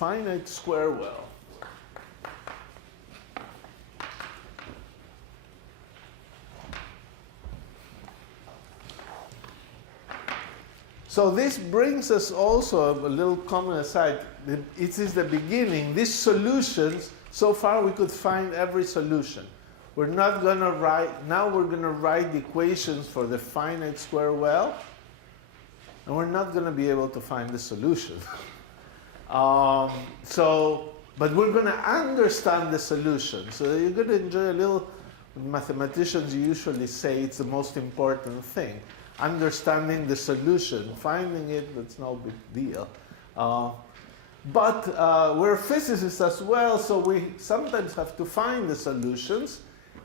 finite square well. So this brings us also a little comment aside. It is the beginning. These solutions, so far we could find every solution. We're not going to write, now we're going to write the equations for the finite square well, and we're not going to be able to find the solution. But we're going to understand the solution. So you're going to enjoy a little, mathematicians usually say it's the most important thing. Understanding the solution, finding it, that's no big deal. But we're physicists as well, so we sometimes have to find the solutions.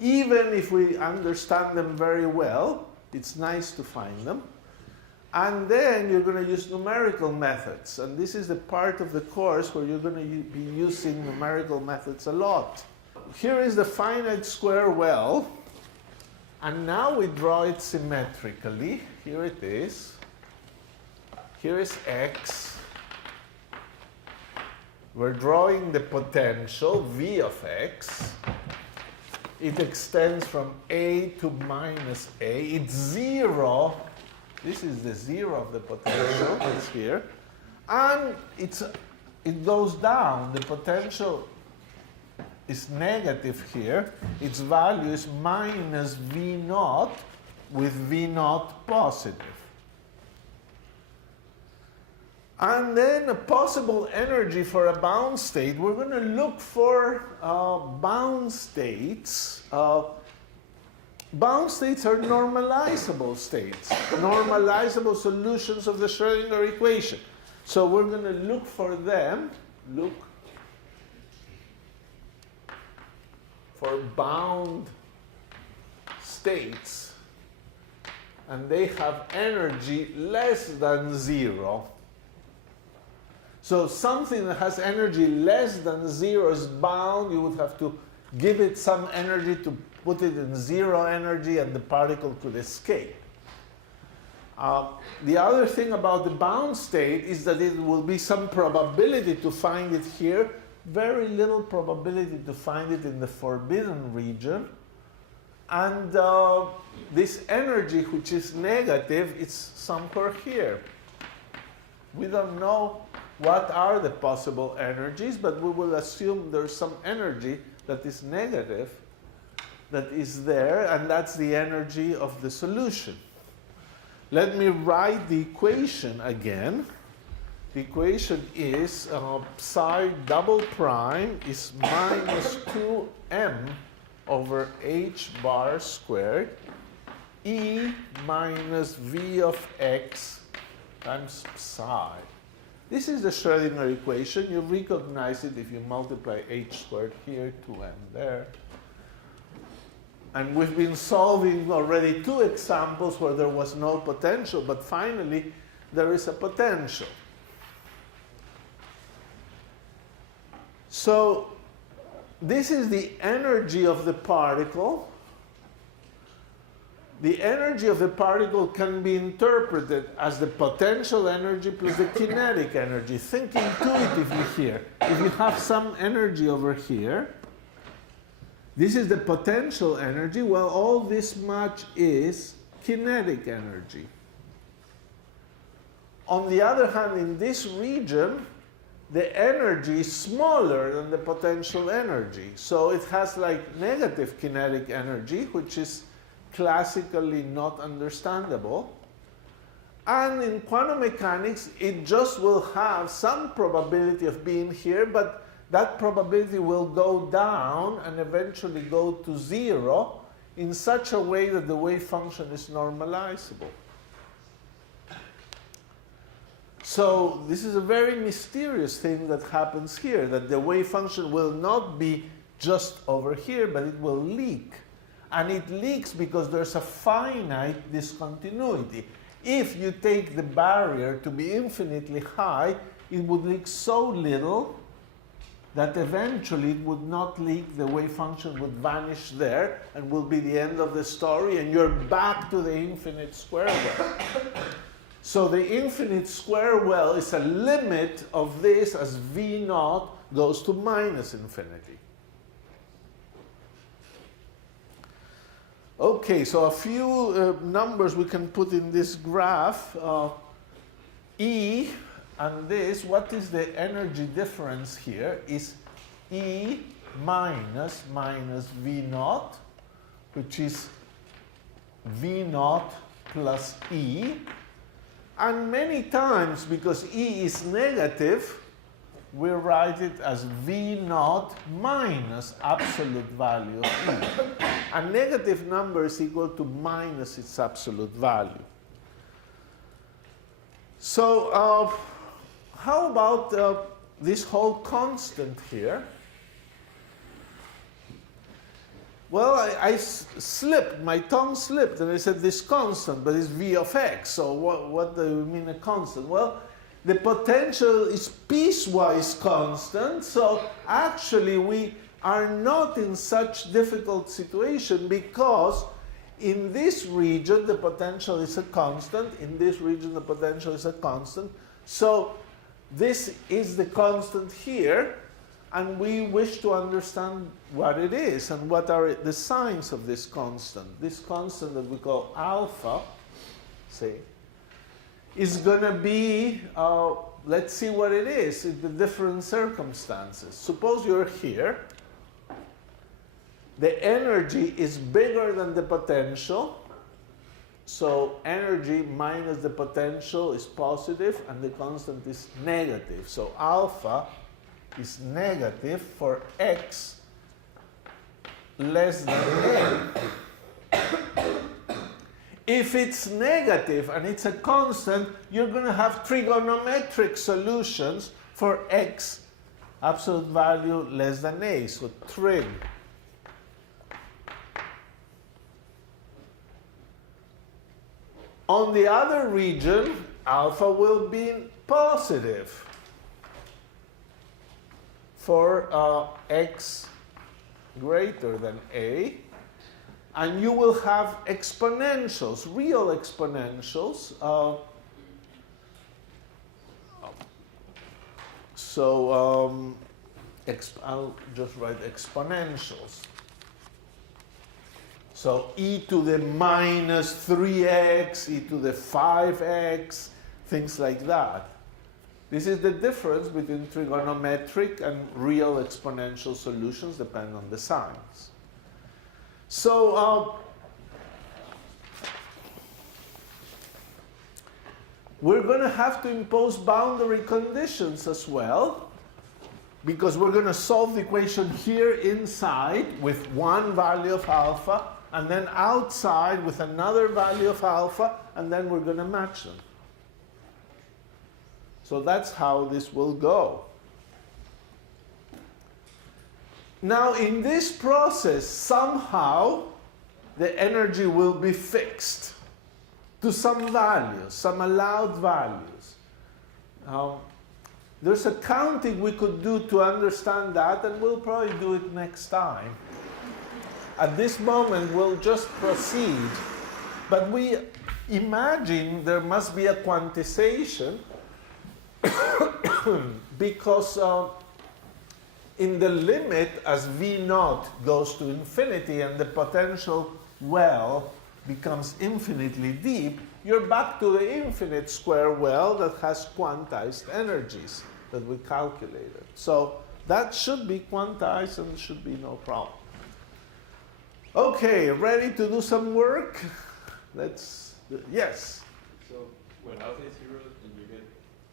Even if we understand them very well, it's nice to find them. And then you're going to use numerical methods. And this is the part of the course where you're going to be using numerical methods a lot. Here is the finite square well. And now we draw it symmetrically. Here it is. Here is x. We're drawing the potential, v of x. It extends from a to minus a. It's 0. This is the 0 of the potential. It's here. And it goes down. The potential is negative here. Its value is minus v naught with v naught positive. And then a possible energy for a bound state. We're going to look for bound states. Bound states are normalizable states, normalizable solutions of the Schrödinger equation. So we're going to look for them, look for bound states, and they have energy less than 0. So something that has energy less than 0 is bound. You would have to give it some energy to put it in 0 energy, and the particle could escape. The other thing about the bound state is that it will be some probability to find it here, very little probability to find it in the forbidden region. And this energy, which is negative, it's somewhere here. We don't know what are the possible energies, but we will assume there's some energy that is negative that is there, and that's the energy of the solution. Let me write the equation again. The equation is psi double prime is minus 2m over h bar squared e minus v of x times psi. This is the Schrödinger equation. You recognize it if you multiply h squared here, 2m there. And we've been solving already 2 examples where there was no potential, but finally there is a potential. So this is the energy of the particle. The energy of the particle can be interpreted as the potential energy plus the kinetic energy. Think intuitively here. If you have some energy over here, this is the potential energy. Well, all this much is kinetic energy. On the other hand, in this region, the energy is smaller than the potential energy. So it has like negative kinetic energy, which is classically not understandable. And in quantum mechanics, it just will have some probability of being here, but that probability will go down and eventually go to 0 in such a way that the wave function is normalizable. So this is a very mysterious thing that happens here, that the wave function will not be just over here, but it will leak. And it leaks because there's a finite discontinuity. If you take the barrier to be infinitely high, it would leak so little that eventually it would not leak, the wave function would vanish there and will be the end of the story, and you're back to the infinite square wave. So the infinite square well is a limit of this as V naught goes to minus infinity. Okay, so a few numbers we can put in this graph. E and this, what is the energy difference here? Is E minus V naught, which is V naught plus E. And many times, because E is negative, we write it as V naught minus absolute value of E. A negative number is equal to minus its absolute value. So how about this whole constant here? Well, I slipped, my tongue slipped, and I said this constant, but it's V of x. So what do you mean a constant? Well, the potential is piecewise constant, so actually we are not in such difficult situation because in this region the potential is a constant, in this region the potential is a constant. So this is the constant here, and we wish to understand what it is and what are the signs of this constant. This constant that we call alpha, say, is going to be, let's see what it is in the different circumstances. Suppose you're here. The energy is bigger than the potential. So energy minus the potential is positive, and the constant is negative. So alpha is negative for x less than a. If it's negative and it's a constant, you're going to have trigonometric solutions for x absolute value less than a. So trig. On the other region, alpha will be positive for x greater than a. And you will have exponentials, real exponentials. I'll just write exponentials. So e to the minus 3x, e to the 5x, things like that. This is the difference between trigonometric and real exponential solutions, depending on the signs. So we're going to have to impose boundary conditions as well, because we're going to solve the equation here inside with one value of alpha, and then outside with another value of alpha, and then we're going to match them. So that's how this will go. Now, in this process, somehow the energy will be fixed to some values, some allowed values. There's a counting we could do to understand that, and we'll probably do it next time. At this moment, we'll just proceed. But we imagine there must be a quantization because in the limit, as V naught goes to infinity and the potential well becomes infinitely deep, you're back to the infinite square well that has quantized energies that we calculated. So that should be quantized and should be no problem. Okay, ready to do some work? Yes? So when alpha is 0 and you get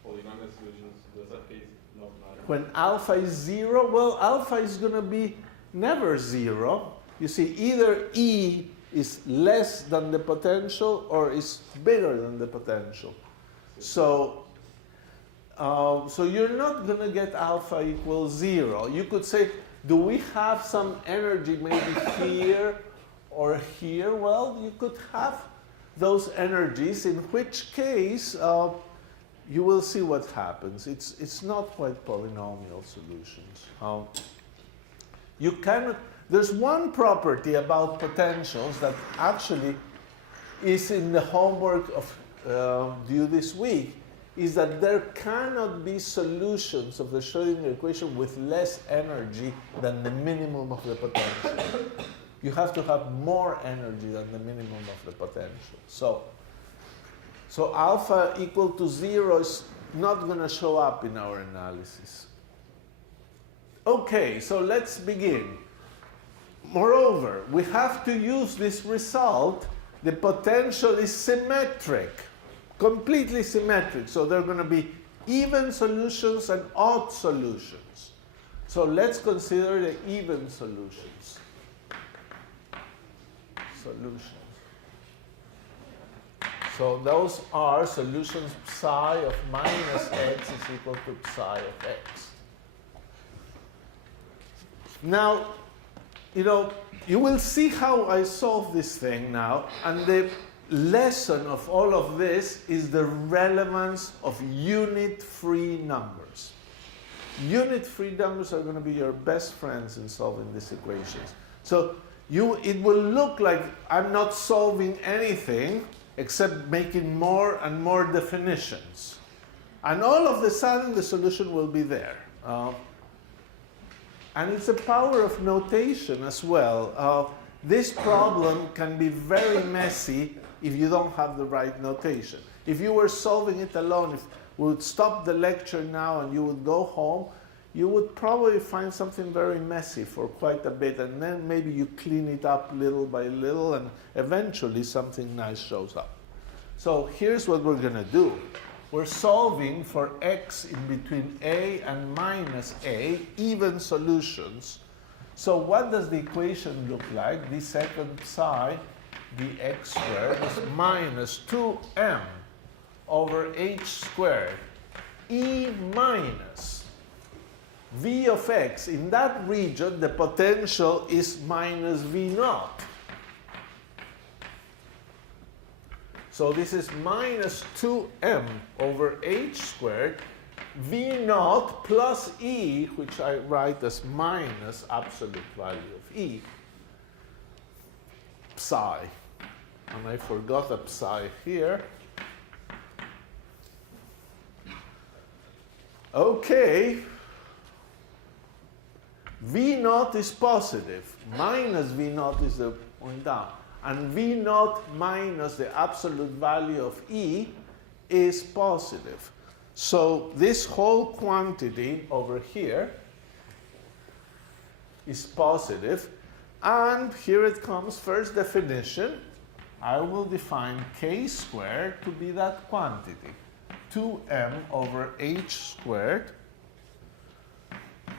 polynomial solutions, does that case not matter? When alpha is 0, well, alpha is going to be never 0. You see, either E is less than the potential or is bigger than the potential. So you're not going to get alpha equals 0. You could say, do we have some energy maybe here or here? Well, you could have those energies, in which case you will see what happens. It's not quite polynomial solutions. You cannot. There's one property about potentials that actually is in the homework of due this week is that there cannot be solutions of the Schrödinger equation with less energy than the minimum of the potential. You have to have more energy than the minimum of the potential. So alpha equal to 0 is not going to show up in our analysis. Okay, so let's begin. Moreover, we have to use this result. The potential is symmetric, completely symmetric. So there are going to be even solutions and odd solutions. So let's consider the even solutions. So those are solutions psi of minus x is equal to psi of x. Now, you will see how I solve this thing now, and the lesson of all of this is the relevance of unit-free numbers. Unit-free numbers are going to be your best friends in solving these equations. So it will look like I'm not solving anything except making more and more definitions. And all of a sudden, the solution will be there. And it's a power of notation as well. This problem can be very messy if you don't have the right notation. If you were solving it alone, if we would stop the lecture now and you would go home, you would probably find something very messy for quite a bit, and then maybe you clean it up little by little, and eventually something nice shows up. So here's what we're going to do. We're solving for x in between a and minus a, even solutions. So what does the equation look like? The second psi dx squared is minus 2m over h squared e minus v of x. In that region, the potential is minus v naught. So this is minus 2m over h squared, v naught plus e, which I write as minus absolute value of e, psi. And I forgot a psi here. Okay. V naught is positive. Minus V naught is the point down. And V naught minus the absolute value of E is positive. So this whole quantity over here is positive. And here it comes, first definition. I will define k squared to be that quantity. 2m over h squared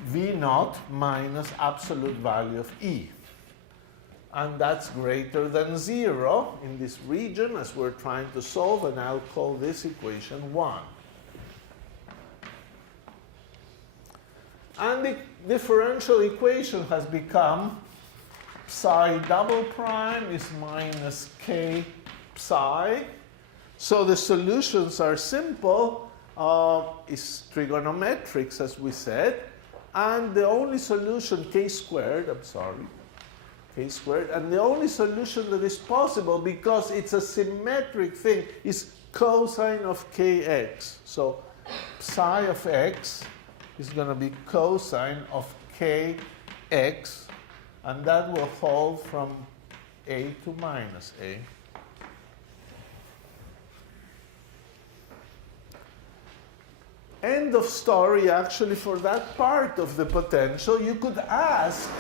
v naught minus absolute value of E. And that's greater than 0 in this region as we're trying to solve, and I'll call this equation 1. And the differential equation has become psi double prime is minus k psi. So the solutions are simple. It's trigonometrics, as we said. And the only solution, k squared, and the only solution that is possible, because it's a symmetric thing, is cosine of kx. So psi of x is going to be cosine of kx, and that will hold from a to minus a. End of story, actually, for that part of the potential. You could ask,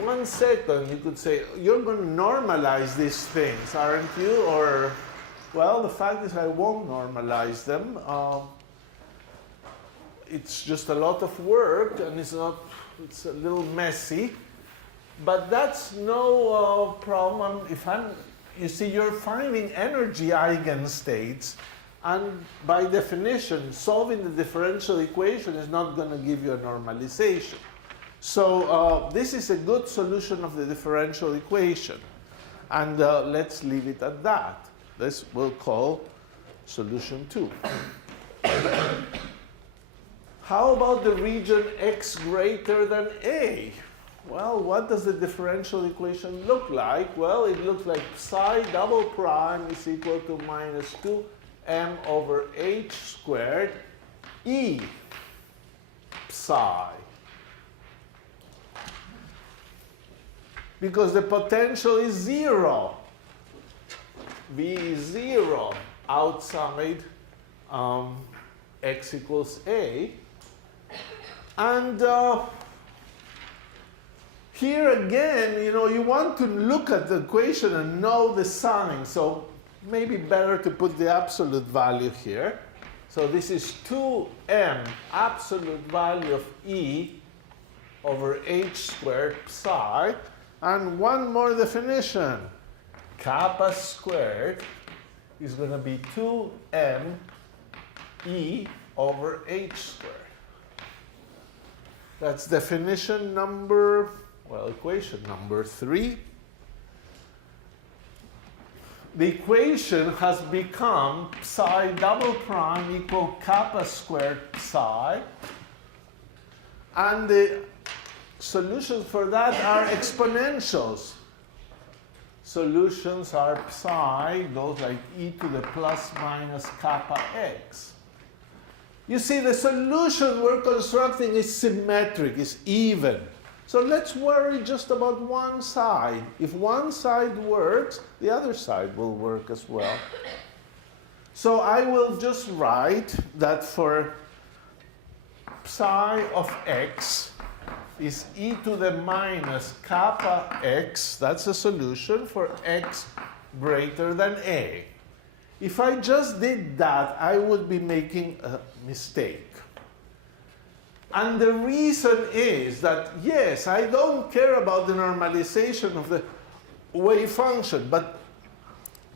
1 second, you could say, you're going to normalize these things, aren't you? Or, well, the fact is I won't normalize them. It's just a lot of work, and it's a little messy. But that's no problem. You see, you're finding energy eigenstates, and by definition, solving the differential equation is not going to give you a normalization. So this is a good solution of the differential equation. And let's leave it at that. This we'll call solution 2. How about the region x greater than a? well, what does the differential equation look like? Well, it looks like psi double prime is equal to minus 2m over h squared e psi. Because the potential is 0. V is 0 outside x equals a. And here again, you want to look at the equation and know the sign. So maybe better to put the absolute value here. So this is 2m absolute value of e over h squared psi. And one more definition. Kappa squared is going to be 2m e over h squared. That's definition number, well, equation number 3. The equation has become psi double prime equal kappa squared psi. And the solutions for that are exponentials. Solutions are psi goes like e to the plus minus kappa x. You see, the solution we're constructing is symmetric, is even. So let's worry just about one side. If one side works, the other side will work as well. So I will just write that for psi of x is e to the minus kappa x. That's a solution for x greater than a. If I just did that, I would be making a mistake. And the reason is that, yes, I don't care about the normalization of the wave function, but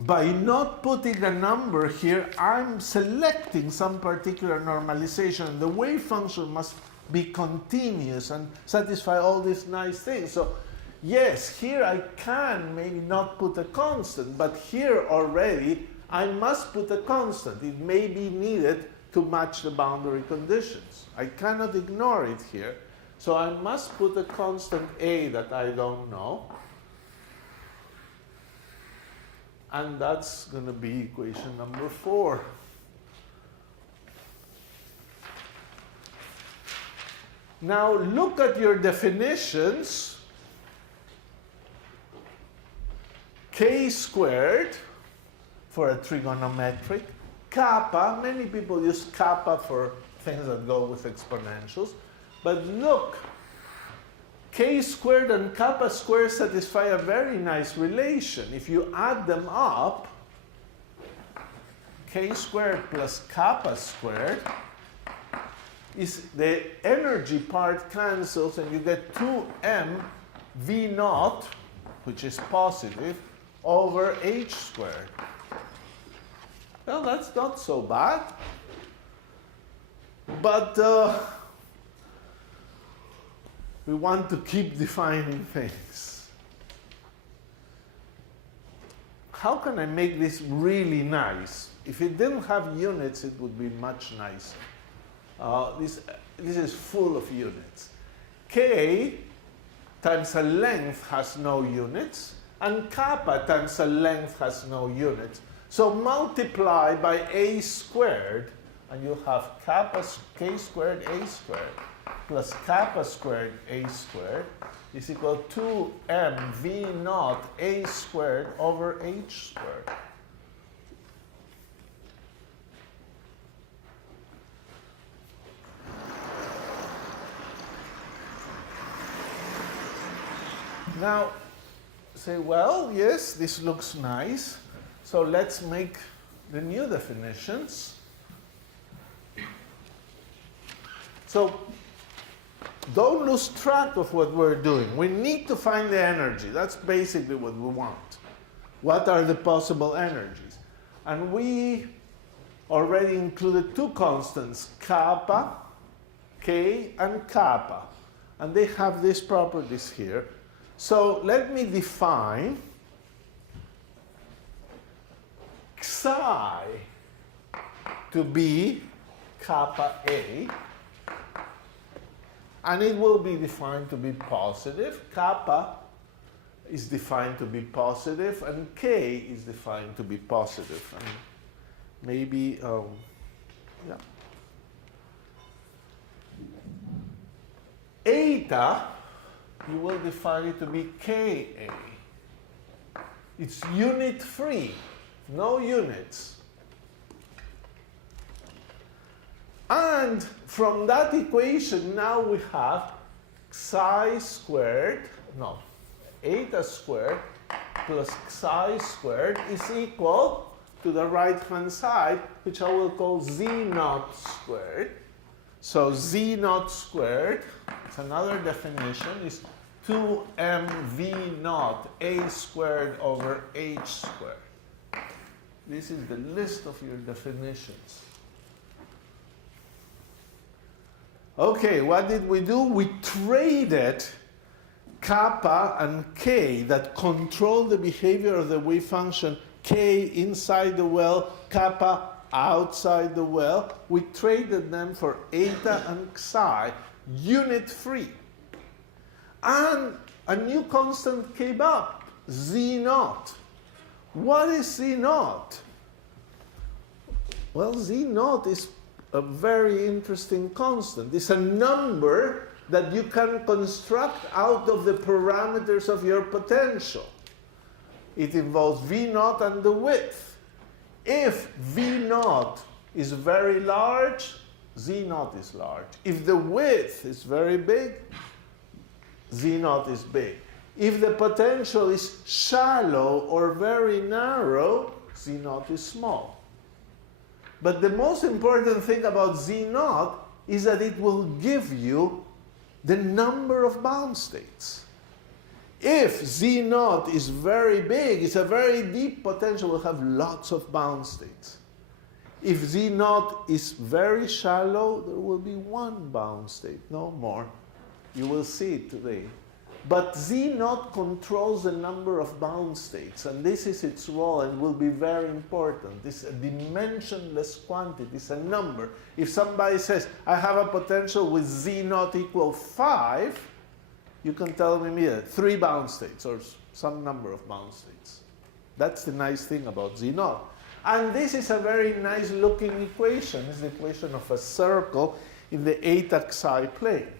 by not putting a number here, I'm selecting some particular normalization. The wave function must be continuous and satisfy all these nice things. So yes, here I can maybe not put a constant, but here already I must put a constant. It may be needed to match the boundary conditions. I cannot ignore it here. So I must put a constant a that I don't know. And that's going to be equation number 4. Now look at your definitions. K squared for a trigonometric. Kappa, many people use kappa for things that go with exponentials. But look, k squared and kappa squared satisfy a very nice relation. If you add them up, k squared plus kappa squared, is the energy part cancels and you get 2m v naught, which is positive, over h squared. Well, that's not so bad. But we want to keep defining things. How can I make this really nice? If it didn't have units, it would be much nicer. This is full of units. K times a length has no units, and kappa times a length has no units. So multiply by a squared, and you have kappa k squared a squared plus kappa squared a squared is equal to 2m v naught a squared over h squared. Now, say, well, yes, this looks nice. So let's make the new definitions. So don't lose track of what we're doing. We need to find the energy. That's basically what we want. What are the possible energies? And we already included two constants, kappa, k, and kappa. And they have these properties here. So let me define psi to be kappa A And it will be defined to be positive. Kappa is defined to be positive, and K is defined to be positive. And maybe, yeah. Eta, you will define it to be Ka. It's unit free, no units. And from that equation, now we have psi squared, no, eta squared plus psi squared is equal to the right-hand side, which I will call z naught squared. So z naught squared, it's another definition, is 2mv naught a squared over h squared. This is the list of your definitions. Okay, what did we do? We traded kappa and k that control the behavior of the wave function, k inside the well, kappa outside the well. We traded them for eta and psi, unit free. And a new constant came up, z naught. What is z naught? Well, z naught is a very interesting constant. It's a number that you can construct out of the parameters of your potential. It involves V naught and the width. If V naught is very large, Z naught is large. If the width is very big, Z naught is big. If the potential is shallow or very narrow, Z naught is small. But the most important thing about Z naught is that it will give you the number of bound states. If Z naught is very big, it's a very deep potential, will have lots of bound states. If Z naught is very shallow, there will be one bound state, no more. You will see it today. But Z naught controls the number of bound states, and this is its role and will be very important. This is a dimensionless quantity, it's a number. If somebody says, I have a potential with Z naught equal 5, you can tell me immediately 3 bound states or some number of bound states. That's the nice thing about Z naught. And this is a very nice looking equation. It's the equation of a circle in the eta psi plane.